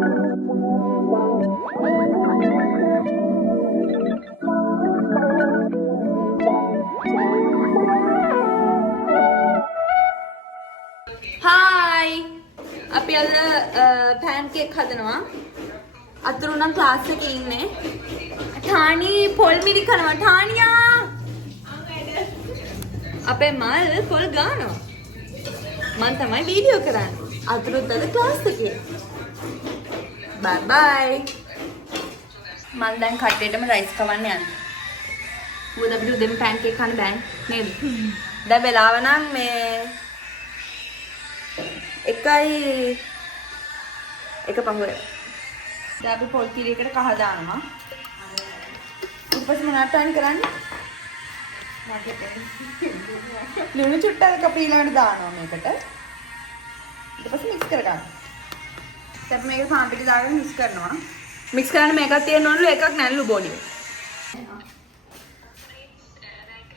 Hi. අපි අද පැන්කේක් හදනවා. අතුරු නම් ක්ලාස් එකේ ඉන්නේ. ඨානි පොල් මිරි කරනවා. ඨානියා. අපේ මල් පොල් ගානවා. මම තමයි වීඩියෝ කරන්නේ. අතුරුත් අද ක්ලාස් එකේ. බයි බයි. මම දැන් කට්ටියටම රයිස් කවන්න යනවා. මොකද අපිට උදේම පැන්කේක් කන්න බෑ නේද? දැන් වෙලාව නම් මේ එකයි එක පහුවේ. දැන් අපි පොල් කිරියකට කහ දානවා. ඊට පස්සේ මොනවද තනි කරන්නේ? ලුණු චුට්ටක් අපි ඊළඟට දානවා මේකට. ඊට පස්සේ මික්ස් කරගන්න. දැන් මේක පාන් පිටි දාගෙන මික්ස් කරනවා. මික්ස් කරන්න මේකක් තියෙනවලු එකක් නැල්ලු බොඩි.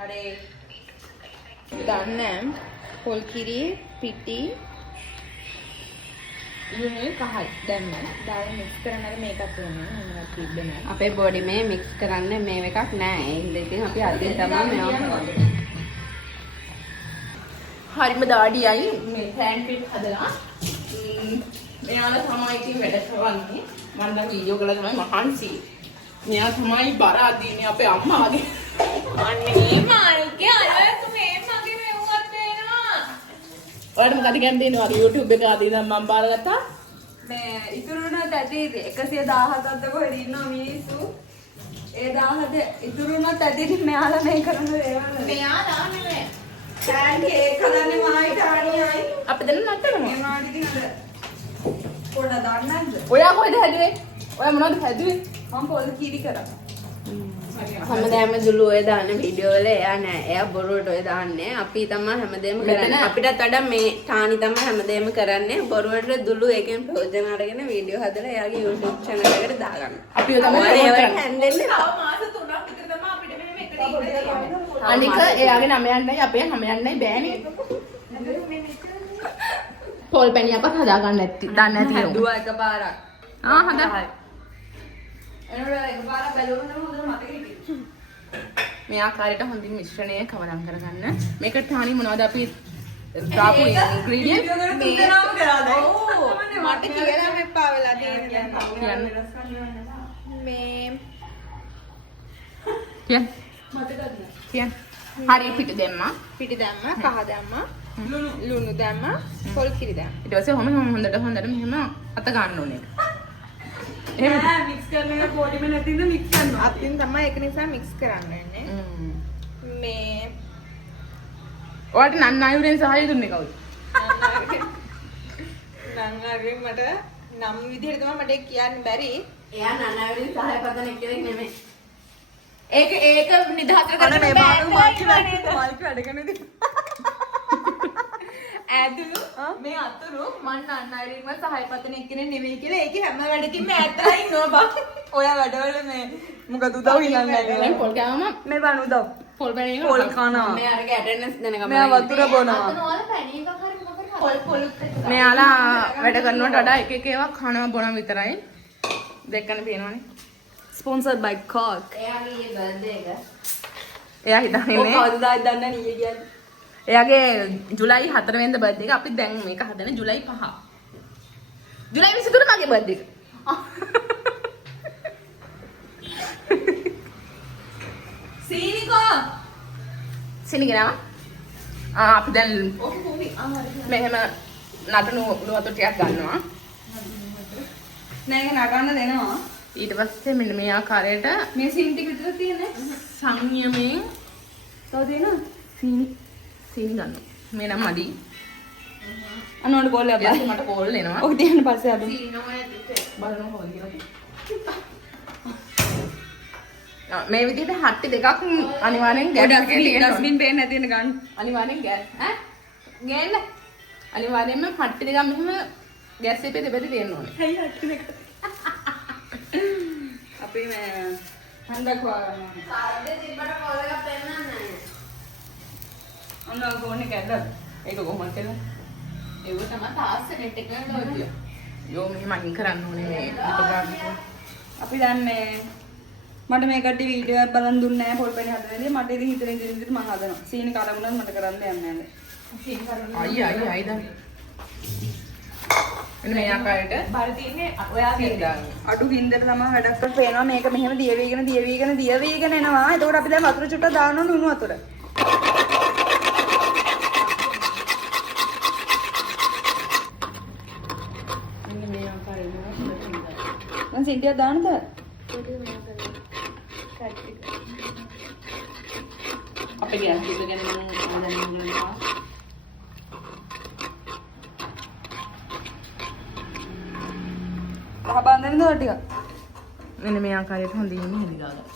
හරි. ගන්න පොල් කිරි පිටි ලුණුයි කහයි දැම්ම. දාලා මික්ස් කරන අර මේකත් වෙනවා. මොනවද තිබ්බේ නැහැ. අපේ බොඩි මේ මික්ස් කරන්න මේ එකක් නෑ. ඒ හින්දා ඉතින් අපි අදින් තමයි මේවා කරන්නේ. හරිම දාඩියයි මේ පැන්කේක් හදලා. මෙයාලා තමයි ඉතින් වැඩ කරන්නේ. මම දැන් වීඩියෝ කරලා තමයි මහන්සි. මෙයා තමයි බර අදින්නේ අපේ අම්මා වගේ. අනේ මාල්කේ අර මේ මගේ මෙව්වත් වෙනවා. ඔයාලට මොකද කියන්නේ අර YouTube එක අදින්න මම බාරගත්තා. මේ ඉතුරුනත් ඇති 117ක්ද කොහෙද ඉන්නවා මිනිස්සු. ඒ 17 ඉතුරුනත් ඇති මෙයාලා මේ කරන දේවල්. මෙයාලා නෙමෙයි. පැන්කේක් හදන්නේ මායි ටානියයි. අපි දැන් නටනවා. මේ මාඩි ඉතින් අර පොඩ දාන්න නැද්ද? ඔයා කොහෙද හැදුවේ? ඔයා මොනවද හැදුවේ? මම පොල් කීරි කරා. හැමදාම දුළු ඔය දාන වීඩියෝ වල එයා නෑ. එයා බොරුවට ඔය දාන්නේ. අපි තමයි හැමදේම කරන්නේ. අපිටත් වඩා මේ ටානි තමයි හැමදේම කරන්නේ. බොරුවට දුළු එකෙන් ප්‍රයෝජන අරගෙන වීඩියෝ හදලා එයාගේ YouTube channel එකට දාගන්න. අපි ඔය තමයි ඒවට හැන්දෙන්නේ. තව මාස 3ක් විතර තමයි අපිට මෙහෙම එකට ඉන්න. අනික එයාගේ 9යි අපේ 9යි බෑනේ. පොල් පැණියක්වත් හදා ගන්න නැති. දන්නේ නැති නෝ. දුවා එකපාරක්. හදා. එනකොට එකපාරක් බැලුවම තමයි හොඳට මතක හිටියේ. මේ ආකාරයට හොඳින් මිශ්‍රණය කවරම් කරගන්න. මේකට තානි මොනවද අපි දාපු ඉන්ග්‍රීඩියන්ට් තුන්දෙනාම කරාද? ඔව්. මට කියලා මෙපා වෙලා තියෙන මේ කියන්න මතකද නැහැ. කියන්න හරි පිටු දැම්මා පිටි දැම්මා කහ දැම්මා ලුණු දැම්මා පොල් කිරි දැම්මා ඊට පස්සේ හොඳට මෙහෙම අත ගන්න ඕනේ එහෙම මික්ස් කරන එක පොඩිම නැතිද මික්ස් කරනවා. අතින් තමයි ඒක නිසා මික්ස් කරන්න වෙන්නේ මේ ඔයාලට නන්නායුරෙන් සහාය දුන්නේ කවුද? නන්නායුරෙන් මට නම් විදිහට තමයි මට කියන්න බැරි. එයා නනාවලින් සහාය පදන කෙනෙක් නෙමෙයි. ඒක නිදහස කරන්න මේ බානු මාල්කි වැඩ කරනදී. ඇතුළු මේ අතුරු මන් නන්නායුරෙන්ම සහාය පදන එක්කෙනෙක් නෙමෙයි කියලා ඒකේ හැම වැඩකින්ම ඈතලා ඉන්නවා බා. ඔයා වැඩවල මේ මොකද උදව් ඉල්ලන්නේ නැහැ. පොල් ගාම මේ බානු උදව්. පොල් බැරේ පොල් කනවා. මෙයාගේ ඇටෙන්ඩන්ස් දෙන ගමන් මෙයා වතුර බොනවා. මෙයාලා වැඩ කරනවට වඩා එක එක ඒවා කනවා බොනවා විතරයි. දෙකන පේනවනේ. Sponsored by Coke. එයාගේ බර්ත්ඩේ එක. එයා හිතන්නේ කවදාවත් දන්නේ නැහැ ඊයේ කියන්නේ. එයාගේ ජුලයි 4 වෙනිදා බර්ත්ඩේ එක. අපි දැන් මේක හදන්නේ ජුලයි 5. ජුලයි 23 මගේ බර්ත්ඩේ එක. සීනිකෝ. සිනිගෙනවා. අපි දැන් මෙහෙම නටන උණු වතුර ටිකක් ගන්නවා. නෑ ඒක නටන්න දෙනවා. ඊට පස්සේ මෙන්න මේ ආකාරයට මේ සීනි ටික විතර තියෙන්නේ. සංයමයෙන් තව දෙනවා. සීනි ගන්නවා. මේ නම් මදි. අනෝඩ කෝල් එක ඊට මට කෝල් එනවා. ඔක තියන්න පස්සේ අද. බලන්න හොල්ලියක්. මේ විදිහට හට්ටි දෙකක් අනිවාර්යෙන් ගෑස් එකේ තියෙනවා. ඩස්බින් පේන්නේ නැති වෙන ගන්න. අනිවාර්යෙන් ගෑස් ගේන්න. අනිවාර්යෙන්ම හට්ටි දෙකක් මෙහෙම ගෑස් එකේ දෙපැත්තේ තියෙන්න ඕනේ. හයි හට්ටි දෙක. අපි මේ හන්දක් වගන්නවා. සාද්දේ තිබ්බට කෝල් එකක් පෙන්නන්නේ නැහැ. ඔන්න ඕනේ කැඩලා. ඒක කොහොමද කියලා? ඒක තමයි තාස්සේ නෙට් එක නෝදිය. යෝ මෙහෙම අයින් කරන්න ඕනේ මේ පිටගාන. අපි දැන් මේ මට මේ කට්ටිය වීඩියෝ එකක් බලන් දුන්නේ නැහැ පොල් පැණි හදනදී මට ඉතින් හිතෙන් ඉදිරියට මම හදනවා. සීනි කාලමුණත් මට කරන්න යන්නේ නැහැ. අයිය දැන්. එන්න මේ ආකාරයට බාර තියෙන්නේ ඔයාගේ දාන්න. අඩු හින්දට තමයි වැඩක් කරලා පේනවා මේක මෙහෙම දිය එනවා. එතකොට අපි දැන් වතුර චුට්ටක් දාන්න ඕන උණු වතුර. මෙන්න මේ ආකාරයට මම සින්ටියක් දාන්නද? අපේ ගෑස් එක ගැන මම දැනගන්නවා. අහ බන්දනේ දෝ ටික. මෙන්න මේ ආකාරයට හොඳින් මෙහෙදි දාගන්න.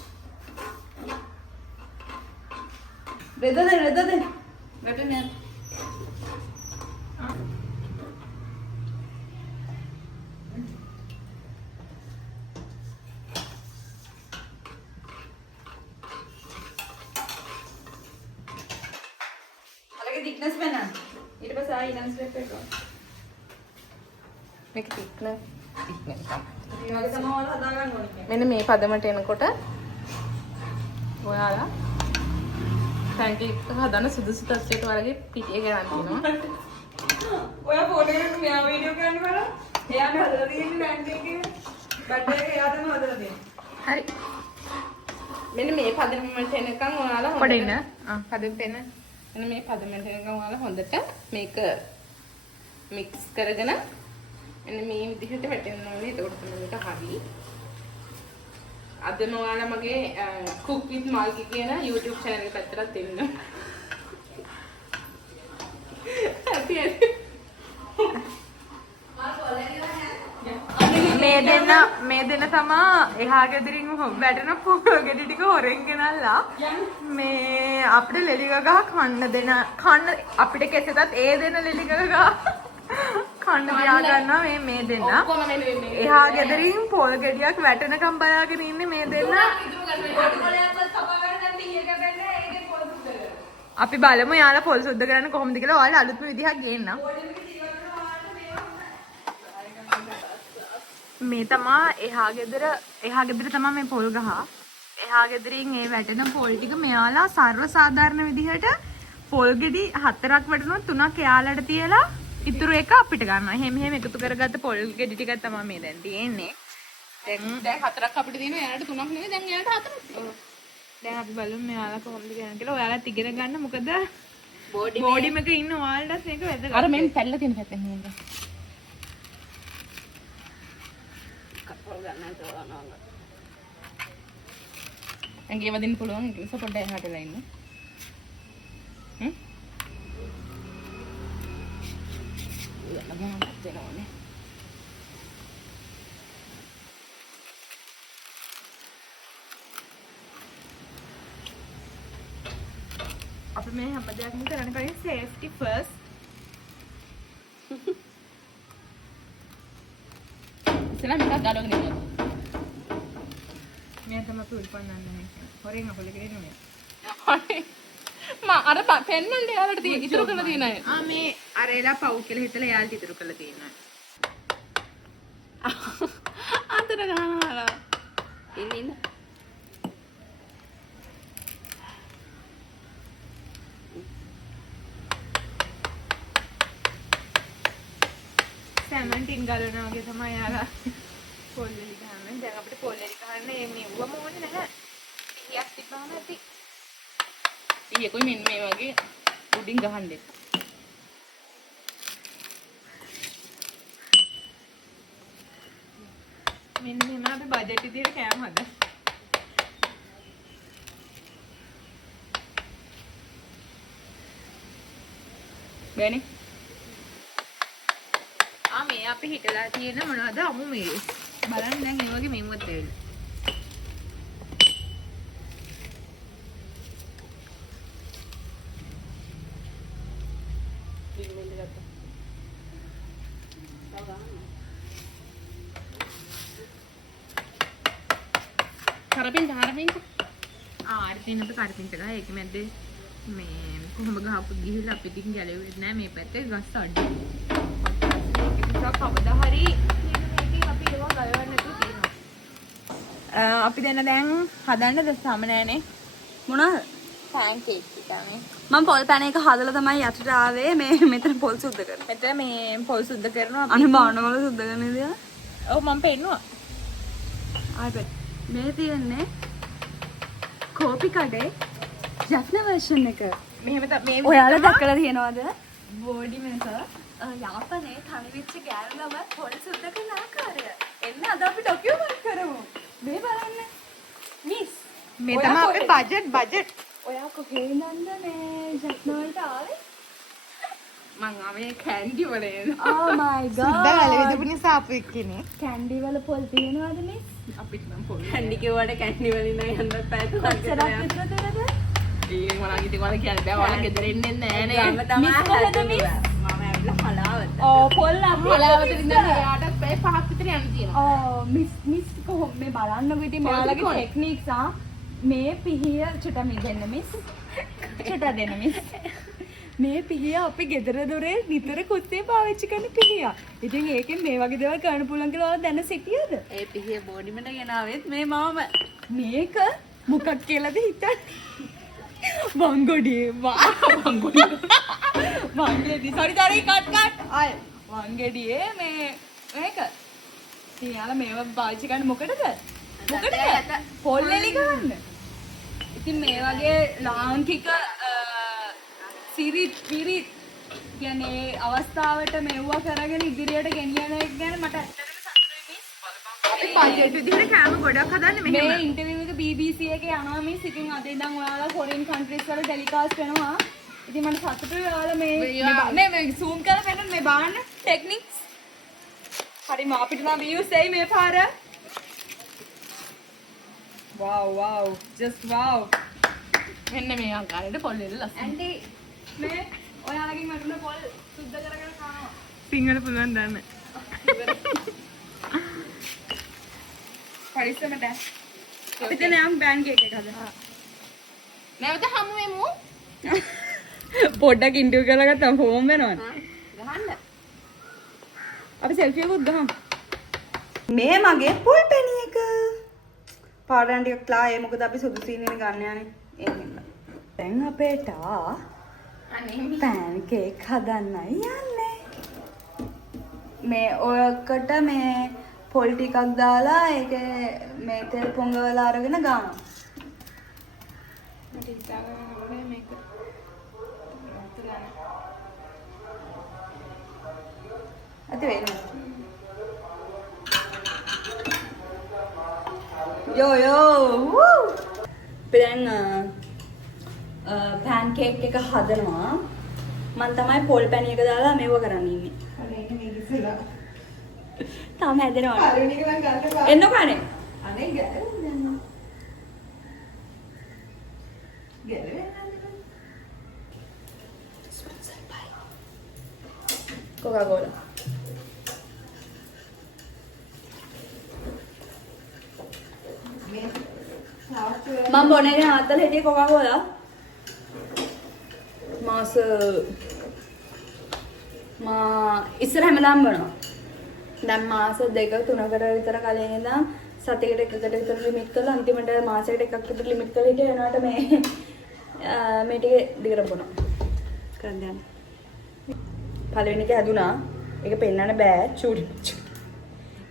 රෙදද වැටෙන්නේ. අලගේ thickness වෙනන. ඊට පස්සේ ආයි ඊළඟ ස්ටෙප් එකට. මේක තික්න මේ වගේ තමයි ඔයාලා හදා ගන්න ඕනේ. මෙන්න මේ පදමට එනකොට ඔයාලා පැන්කේක් හදන සුදුසු තත්ත්වයකට වගේ පිටිය ගන්න තියෙනවා. ඔයා ෆෝටෝ එකකට මෙයා වීඩියෝ කරන්න බලන්න. එයානේ හදලා තියෙන්නේ පැන්කේක් එක. බටර් එක එයා තමයි හදලා තියෙන්නේ. හරි. මෙන්න මේ පදමට එනකන් ඔයාලා පොඩින්න. පදමට එන මෙන්න මේ පදමට එනකන් ඔයාලා හොඳට මේක මික්ස් කරගෙන එන්න මේ විදිහට වැටෙන්න ඕනේ. එතකොට තමයි මේක හරි. අදම ඔයාලා මගේ cook with Malki කියන YouTube channel එක පැත්තට දෙන්න. මේ දෙන්න තමා එහා ගෙදරින් වැටෙන පොල් ගෙඩි ටික හොරෙන් ගෙනල්ලා මේ අපිට ලෙලි ගගා කන්න අපිට කෙසෙතත් ඒ දෙන ලෙලි ගගා කන්න තියා ගන්නවා මේ දෙන්න. ඔක්කොම මෙන්න මේ එහා ගෙදරින් පොල් ගෙඩියක් වැටෙනකම් බලාගෙන ඉන්නේ මේ දෙන්න. අපි බලමු යාලා පොල් සුද්ධ කරන්න කොහොමද කියලා. ඔයාලා අලුත්ම විදිහක් ගේන්නම්. මේ තමා එහා ගෙදර තමා මේ පොල් ගහ. එහා ගෙදරින් ඒ වැටෙන පොල් ටික මෙයාලා සර්ව සාධාරණ විදිහට පොල් ගෙඩි 4ක් වැටුණොත් 3ක් එයාලට තියලා ඉතුරු එක අපිට ගන්නවා. එහෙම එකතු කරගත්ත පොල් ගෙඩි ටිකක් තමයි මේ දැන් තියෙන්නේ. දැන් 4ක් අපිට තියෙනවා. එයාලට 3ක් නෙවෙයි. දැන් එයාලට 4ක්. දැන් අපි බලමු මෙයාලා කොහොමද ගන්න කියලා. ඔයාලත් ඉගෙන ගන්න. මොකද බෝඩිම එක ඉන්න ඔයාලටත් මේක වැදගත්. අර මෙන් පැල්ල තියෙන පැත්තෙන් නේද? ඇඟේ වදින්න පුළුවන්. ඒක නිසා පොඩ්ඩක් එහාට වෙලා ඉන්න. අපි මේ හැම දෙයක්ම කරන්න කලින් safety first. ඉතින් මේක ගාලගෙන ඉන්න. මේ තමයි පුල් පන්නන්නේ. හොරෙන් අපල ගෙන්නේ. හරි. අර පෙන්නන්න එයාලට තියෙන ඉතුරු කරලා තියෙන අය. මේ අර එලා පව් කියලා හිතලා එයාලට ඉතුරු කරලා තියෙනවා. අතර ගන්නවා. ඉන්න. සැමන්ටින් ගලනවා වගේ තමයි යාලා පොල්ලෙලි ගහන්නේ. දැන් අපිට පොල්ලෙලි ගහන්නේ මෙව්වම ඕනේ නැහැ. ඊයක් තිබ්බම ඇති. ඊයකුයි මෙන්න මේ වගේ උඩින් ගහන්නේ. මෙන්න මෙහෙම අපි බජට් විදියට කෑම හදා. බෑනේ. මේ අපි හිටලා තියෙන මොනවද අමු මේ. බලන්න දැන් මේ වගේ මෙමුවත් වෙන්නේ. කරපින් හරපින් ආර්තිනට කරපින්ට ගහ ඒක මැද්දේ මේ කොහොම ගහපු ගිහිල්ලා අපි ඉතින් ගැලෙන්නේ නැහැ මේ පැත්තේ ගස් අඩු. ඒක කවදා හරි මේකෙන් අපි ඒවා ගලවන්න නැතුව තියෙනවා. අපි දෙන්න දැන් හදන්නද සම නෑනේ මොනවාද? පෑන් කේක් එකනේ. මම පොල් පැන එක හදලා තමයි යටට ආවේ. මේ මෙතන පොල් සුද්ධ කරනවා. මෙතන මේ පොල් සුද්ධ කරනවා. අනේ බානවල සුද්ධ කරන විදිය. ඔව් මම පෙන්නුවා. ආයිපත් මේ තියෙන්නේ කෝපි කඩේ ජැෆ්න වර්ෂන් එක. මෙහෙම මේ ඔයාලා දැක්කලා තියෙනවද? බෝඩි මේක යාපනයේ තනිවිච්ච ගෑනුලව පොල් සුද්ධ කරන ආකාරය. එන්න අද අපි ඩොකියුමන්ට් කරමු. මේ බලන්න. මිස් මේ තමයි අපේ බජට්. ඔයා කොහේ ඉඳන්ද මේ ජැෆ්න වලට ආවේ? මං ආවේ කැන්ඩි වල එන. Oh my god. සුද්දා විදපු නිසා අපි එක්කනේ. කැන්ඩි වල පොල් තියෙනවද මිස්? අපිට නම් පොල්. කැන්ඩි කිව්වට කැන්ඩි වලින් නෑ යන්න පැය තුනක් කොච්චරක් විතරද? ඒ මලා ඉතින් වල කියන්න බෑ. වල ගෙදර එන්නේ නැහැ නේ. ගම තමයි මිස් කොහෙද මිස්? මම ඇවිල්ලා හලාවත. ඕ පොල් අපි හලාවත ඉඳන් එයාට පැය 5ක් විතර යන්න තියෙනවා. ඕ මිස් කොහොම මේ බලන්න විදිහ මෙයාලගේ ටෙක්නික්ස් මේ පිහිය චුට්ට මිදෙන්න මිස්. චුට්ට දෙන්න මිස්. මේ පිහිය අපි ගෙදර දොරේ නිතර කුත්තේ පාවිච්චි කරන පිහිය. ඉතින් ඒකෙන් මේ වගේ දේවල් කරන්න පුළුවන් කියලා ඔයාලා දැන සිටියද? ඒ පිහිය බෝඩිමට ගෙනාවෙත් මේ මාම. මේක මොකක් කියලාද හිතන්නේ? වංගොඩියේ වංගෙඩි sorry කට් ආය වංගෙඩියේ මේ මේක තියාලා මේව පාවිච්චි කරන්න මොකටද පොල් එලි ගන්න ඉතින් මේ වගේ ලාංකික සිරිත් පිරිත් කියන්නේ අවස්ථාවට මෙව්වා කරගෙන ඉදිරියට ගෙනියන එක ගැන මට ඇත්තටම සතුටුයි මිස් අපි බජට් විදිහට කෑම ගොඩක් හදන්නේ මේ මෙහෙම. ඉන්ටර්විව් එක BBC එකේ යනවා මිස්. ඉතින් අද ඉඳන් ඔයාලා ෆොරින් කන්ට්‍රීස් වල ටෙලිකාස්ට් වෙනවා. ඉතින් මට සතුටුයි ඔයාලා මේ zoom කරලා පෙන්නන්න මේ බාන්න ටෙක්නික්ස්. හරිම අපිට නම් views එයි මේ පාර. wow just wow. මෙන්න මේ ආකාරයට පොල් වල ලස්සන. ඇන්ටි මේ ඔයාලගෙන් වැටුණ පොල් සුද්ධ කරගෙන කනවා. සිංහල පුළුවන් දන්න. පරිස්සමට. අපිට නම් පෑන් කේක් එක හදන්න. නැවත හමු වෙමු. පොඩ්ඩක් ඉන්ටර්විව් කරලා ගත්තාම ෆෝම් වෙනවනේ. ගහන්න. අපි සෙල්ෆි එකකුත් ගහමු. මේ මගේ පොල් පැණි එක. පාඩම් ටිකක් ක්ලා ඒ මොකද අපි සුදු සීනින ගන්න යන්නේ. ඒ හින්දා. දැන් අපේට පෑන් කේක් හදන්නයි යන්නේ. මේ ඔයකට මේ පොල් ටිකක් දාලා ඒක මේ තෙල් පොඟවලා අරගෙන ගන්නවා. මට හිතාගන්න ඕනේ මේක. ඇති වෙන්නේ. යෝ වූ. අපි දැන් පෑන් කේක් එක හදනවා. මම තමයි පොල් පැණි එක දාලා මේව කරන්න ඉන්නේ. අනේ මේක ඉස්සලා. තාම හැදෙනවා. පළවෙනි එක නම් ගන්න බෑ. එන්න කනේ. අනේ ගැලවෙන්නේ. Coca-Cola. මම බොන එක නවත්තලා හිටියේ Coca-Cola. ඉස්සර හැමදාම බොනවා. දැන් මාස 2-3කට විතර කලින් ඉඳන් සතියකට එකකට විතර ලිමිට් කරලා අන්තිමට මාසයකට එකක් විතර ලිමිට් කරලා හිටියා. එනවාට මේ ටික දිගට බොනවා. කරන්න යන්න. පළවෙනි එක හැදුනා. ඒක පෙන්වන්න බෑ. චූටි.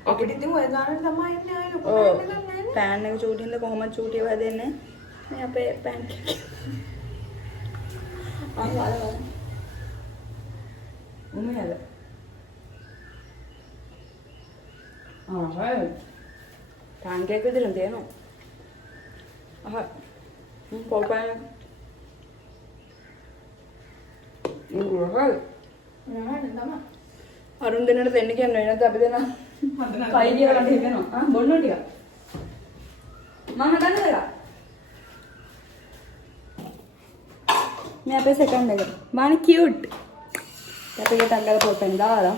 අපිට ඉතින් ඔය ගානට තමයි එන්නේ ආයෙ ලොකු ඔව්. නෑ නේ. පෑන් එක චූටින්ද කොහොමද චූටිව හැදෙන්නේ? මේ අපේ පෑන් කේක්. වල. උමෙල. හරි. පෑන් කේක් විතරක් තියෙනවා. පොල් පෑන්. ඉංග්‍රීසි. නෑ නම. අරුන් දෙන්නට දෙන්න කියන්නේ නැත්නම් අපි දෙන්න පයිලිය ගන්න හිතෙනවා. බොන්න ටික. මම හදන්න දෙලා. මේ අපේ සෙකන්ඩ් එක. මාන කියුට්. අපි ඒක අංගල පොල් පෙන් දාලා.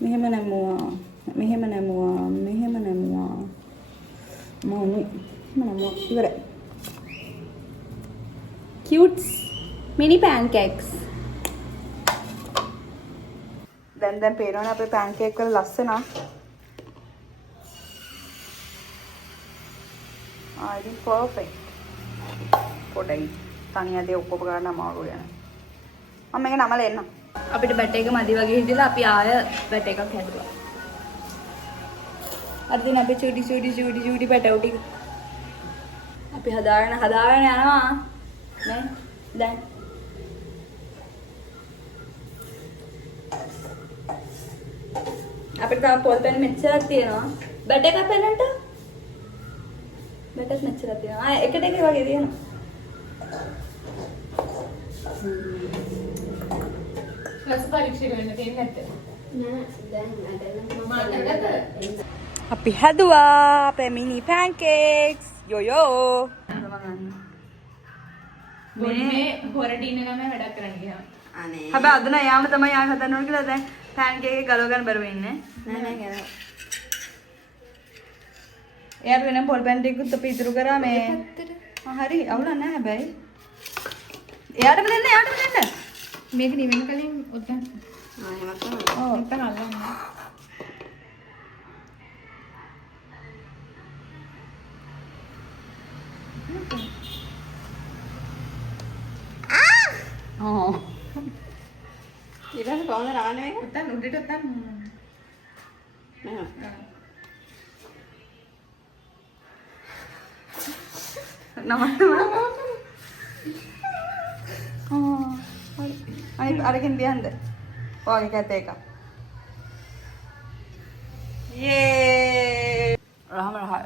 මෙහෙම නැමුවා. මොන්නේ. මම ඉවරයි. cute mini pancakes. දැන් පේනවනේ අපේ පැන්කේක් වල ලස්සන. ඉතින් පර්ෆෙක්ට්. පොඩයි තනියදී ඔක්කොම ගන්න අමාරු යන. මම මේක නමල එන්න. අපිට බැට් එක මදි වගේ හිතලා අපි ආය බැට් එකක් හැදුවා. අර දින අපි චූටි පැටවු ටික අපි හදාගෙන යනවා නේ දැන් අපිට තාම පොල් පෙන් මෙච්චරක් තියෙනවා බැට් එකක් පෙන්නන්න බැට් එක මෙච්චරක් තියෙනවා එකට එක වගේ තියෙනවා ලස් පරීක්ෂා කරන්න තියෙන්නේ නැත්තේ. අපි හැදුවා අපේ මිනි පැන්කේක්ස්. යෝ. මේ හොරට ඉන්න ගමන් වැඩක් කරන්න ගියා. අනේ හැබැයි අද නෑ යාම තමයි ආය හදන්න ඕන කියලා දැන් පැන්කේක් එක ගලව ගන්න බැරුව ඉන්නේ. නෑ නෑ එයාට වෙන පොල් පැන් ටිකකුත් අපි ඉතුරු කරා මේ. හරි අවුලක් නෑ හැබැයි. එයාටම දෙන්න. මේක නිවෙන කලින් උත්තර එහෙම තමයි ඔව්. උත්තර අල්ලන්න. ඔව්. ඊට පස්සේ කොහොමද රවන්නේ මේක උත්තර උඩට උත්තර. මෙහෙම අරකින් දියන්ද ඔයාගේ කැත එක යේ රහම රහයි